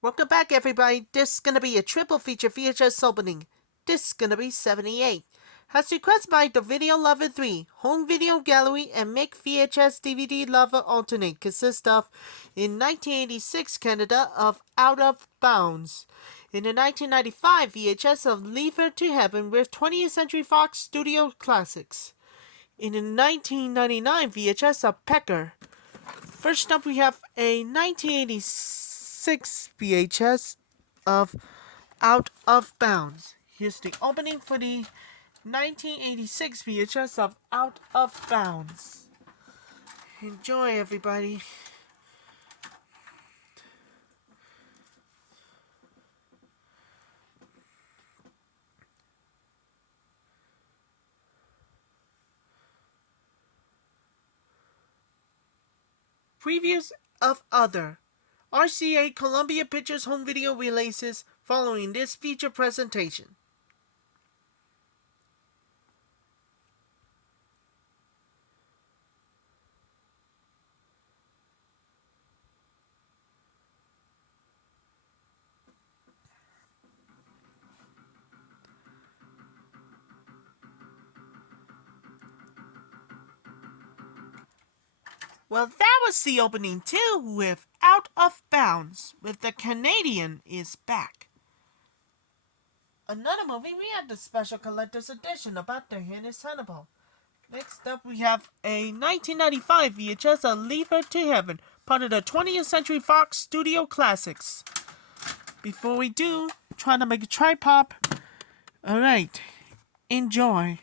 Welcome back, everybody. This is going to be a triple feature VHS opening. This is going to be 78. As requested by the Video Lover 3, Home Video Gallery and McVHSDVDLoverAlternate consists of, in 1986 Canada, of Out of Bounds. In the 1995 VHS of Leave Her to Heaven with 20th Century Fox Studio Classics. In the 1999 VHS of Pecker. First up, we have a 1986 VHS of Out of Bounds. Here's the opening for the 1986 VHS of Out of Bounds. Enjoy, everybody. Previews of other RCA Columbia Pictures home video releases following this feature presentation. Well, that was the opening too, with Out of Bounds, with The Canadian is Back. Another movie, we had the special collector's edition about The Heinous Hannibal. Next up, we have a 1995 VHS of Leave Her to Heaven, part of the 20th Century Fox Studio Classics. Before we do, trying to make a tripod. Alright, enjoy.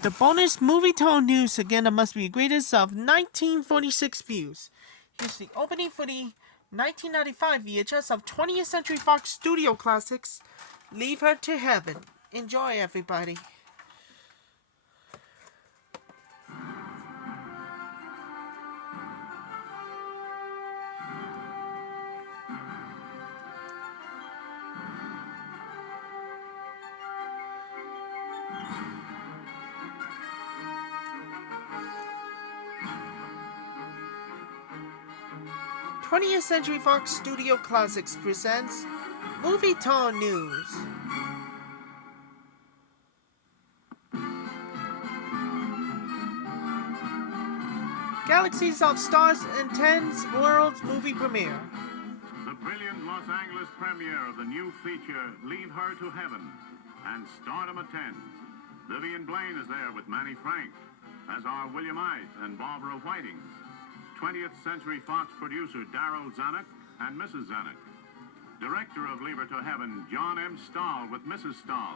The bonus Movietone news again, it must be the greatest of 1946 views. Here's the opening for the 1995 VHS of 20th Century Fox Studio Classics, Leave Her to Heaven. Enjoy, everybody. Twentieth Century Fox Studio Classics presents Movietone News. Galaxies of Stars and Tens World's movie premiere. The brilliant Los Angeles premiere of the new feature Leave Her to Heaven, and stardom attends. Vivian Blaine is there with Manny Frank, as are William Ice and Barbara Whiting. 20th Century Fox producer Darryl Zanuck and Mrs. Zanuck. Director of Leave Her to Heaven, John M. Stahl with Mrs. Stahl.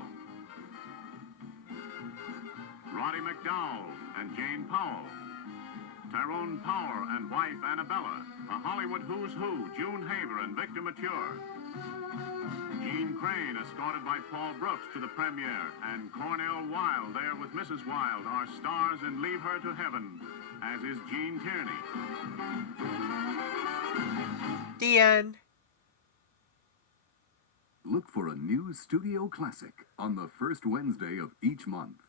Roddy McDowell and Jane Powell. Tyrone Power and wife Annabella. A Hollywood who's who, June Haver and Victor Mature. Gene Crane escorted by Paul Brooks to the premiere, and Cornell Wilde there with Mrs. Wilde are stars in Leave Her to Heaven, as is Gene Tierney. The end. Look for a new studio classic on the first Wednesday of each month.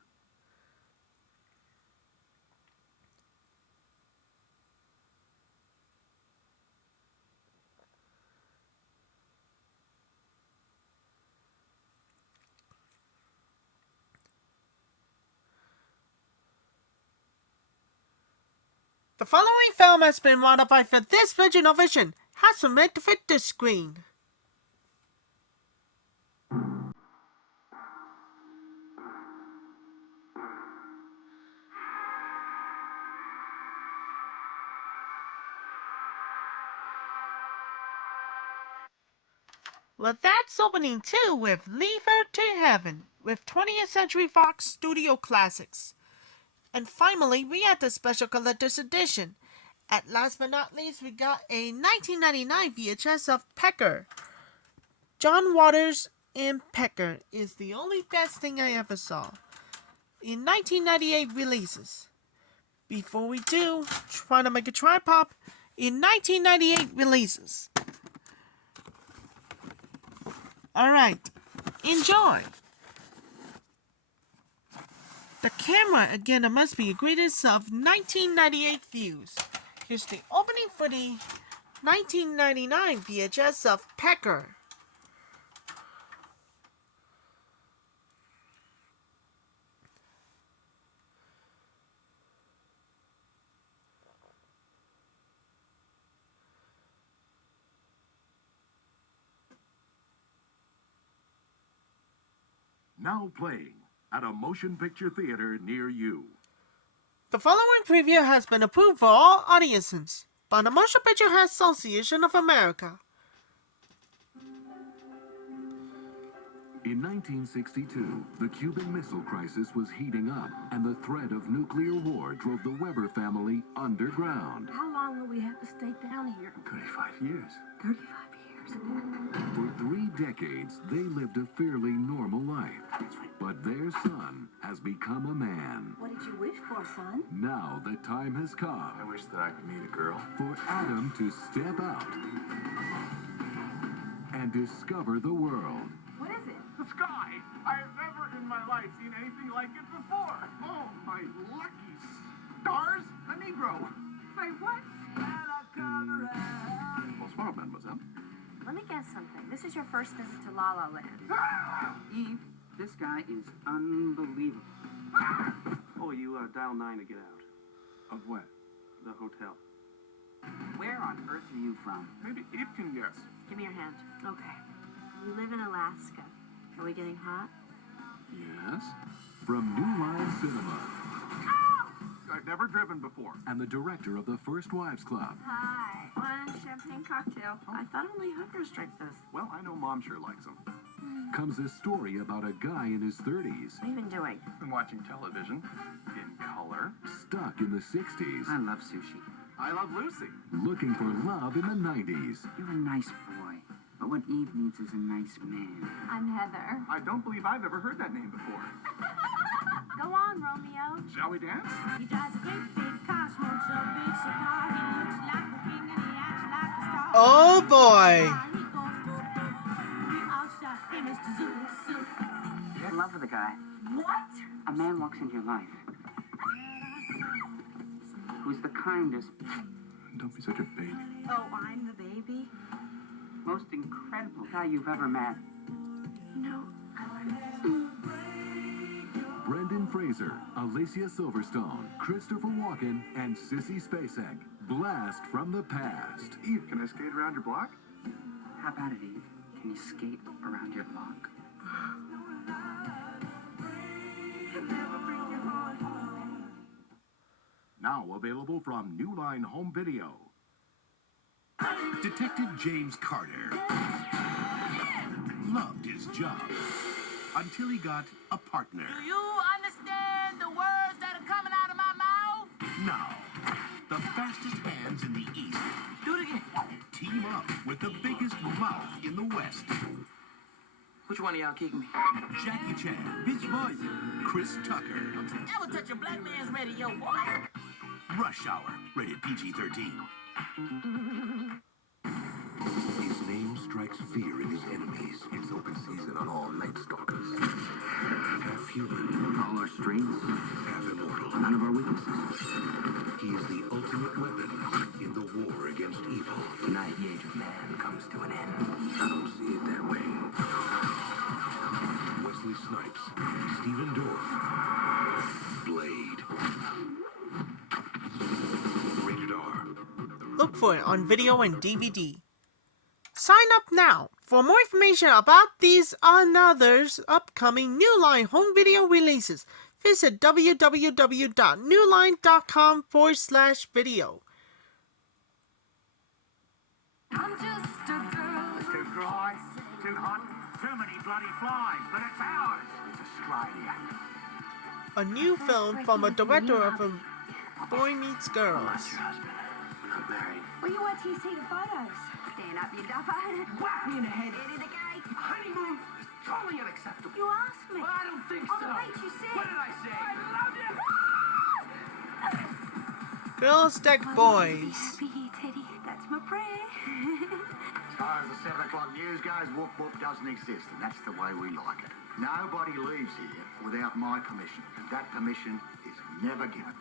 The following film has been modified for this version of vision, has been made to fit this screen. Well, that's opening too, with Leave Her to Heaven, with 20th Century Fox Studio Classics. And finally, we had the special collector's edition. At last but not least, we got a 1999 VHS of Pecker. John Waters and Pecker is the only best thing I ever saw. In 1998 releases. Before we do, trying to make a tripod. In 1998 releases. Alright, enjoy. The camera, again, it must be the greatest of 1998 views. Here's the opening for the 1999 VHS of Pecker. Now playing at a motion picture theater near you. The following preview has been approved for all audiences by the Motion Picture Association of America. In 1962, the Cuban Missile Crisis was heating up, and the threat of nuclear war drove the Weber family underground. How long will we have to stay down here? 35 years. 35 years. For 3 decades, they lived a fairly normal life. But their son has become a man. What did you wish for, son? Now the time has come. I wish that I could meet a girl. For Adam to step out and discover the world. What is it? The sky! I have never in my life seen anything like it before. Oh, my lucky stars! A Negro. Say what? Bonsoir, mademoiselle. Let me guess something. This is your first visit to La La Land. Eve, this guy is unbelievable. Oh, you dial 9 to get out. Of what? The hotel. Where on earth are you from? Maybe Eve can guess. Give me your hand. Okay. You live in Alaska. Are we getting hot? Yes? From New Line Cinema I've never driven before. and the director of the First Wives Club. Hi. One champagne cocktail. I thought only hookers drank this. Well, I know Mom sure likes them. Comes a story about a guy in his 30s, What have you been doing? Been watching television in color. stuck in the 60s, I love sushi. I love Lucy. looking for love in the 90s. You're a nice boy. But what Eve needs is a nice man. I'm Heather. I don't believe I've ever heard that name before. Go on, Romeo. Shall we dance? He drives a great big car, smokes a big cigar. He looks like a king and he acts like a star. Oh boy! He goes boop, boop. We all shout him Mr. Zoop, Zoop. You're in love with a guy. What? A man walks into your life who's the kindest, Don't be such a baby. Oh, I'm the baby? most incredible guy you've ever met. No. Brendan Fraser, Alicia Silverstone, Christopher Walken, and Sissy Spacek. Blast from the past. Eve, can I skate around your block? How about it, Eve? Can you skate around your block? Now available from New Line Home Video. Detective James Carter loved his job until he got a partner. Do you understand the words that are coming out of my mouth? Now, the fastest hands in the East Do it again. team up with the biggest mouth in the West. Which one of y'all kicked me? Jackie Chan, Bitch Boys, Chris Tucker, Ever touch a black man's radio, boy? Rush Hour, rated PG-13. His name strikes fear in his enemies. It's open season on all Night Stalkers. Half human, All our strengths, half immortal. none of our weaknesses. He is the ultimate weapon in the war against evil. Tonight, the age of man comes to an end. I don't see it that way. Wesley Snipes, Stephen Dorff, Blade. Rated R. Look for it on video and DVD. Sign up now. For more information about these and others upcoming New Line home video releases, visit www.newline.com/video. I'm just a girl. It's too dry, too hot, too many bloody flies, but it's ours. It's Australia. A new film from a director of a Boy Meets Girls. husband. We're not married. Well, you wait till you see the photos. Stand up, you duffer. Whack me in the head. Head in the gate. Honeymoon is totally unacceptable. You asked me. Well, I don't think Oh, so. wait, you said. What did I say? I love you. Girls Deck Boys. Happy, Teddy. That's my prayer. As far as the 7 o'clock news goes, Woop Woop doesn't exist, and that's the way we like it. Nobody leaves here without my permission, and that permission is never given.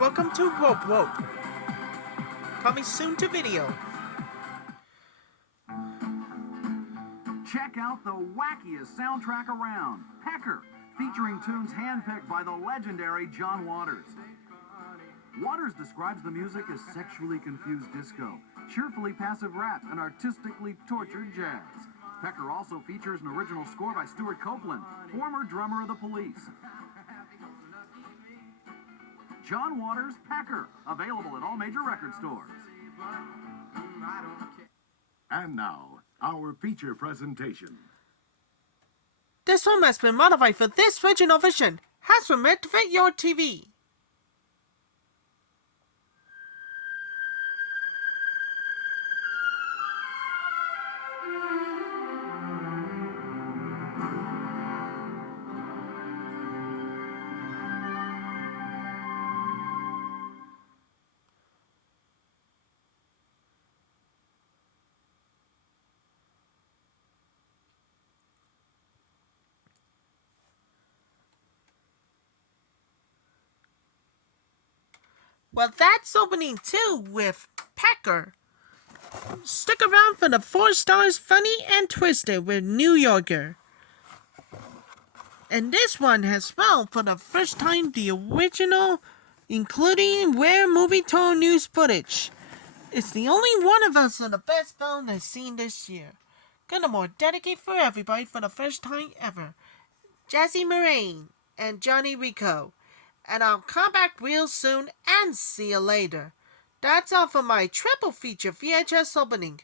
Welcome to Woop. Coming soon to video. Check out the wackiest soundtrack around, Pecker, featuring tunes handpicked by the legendary John Waters. Waters describes the music as sexually confused disco, cheerfully passive rap, and artistically tortured jazz. Pecker also features an original score by Stuart Copeland, former drummer of the Police. John Waters' Pecker, available at all major record stores. And now, our feature presentation. This film has been modified for this original vision. Has been meant to fit your TV. Well, that's opening 2 with Pecker. Stick around for the 4 stars funny and twisted with New Yorker. And this one has well for the first time the original, including rare Movietone news footage. It's the only one of us in the best film has seen this year. Gonna more dedicate for everybody for the first time ever. Jazzy Moraine and Johnny Rico. And I'll come back real soon and see you later. That's all for my triple feature VHS opening.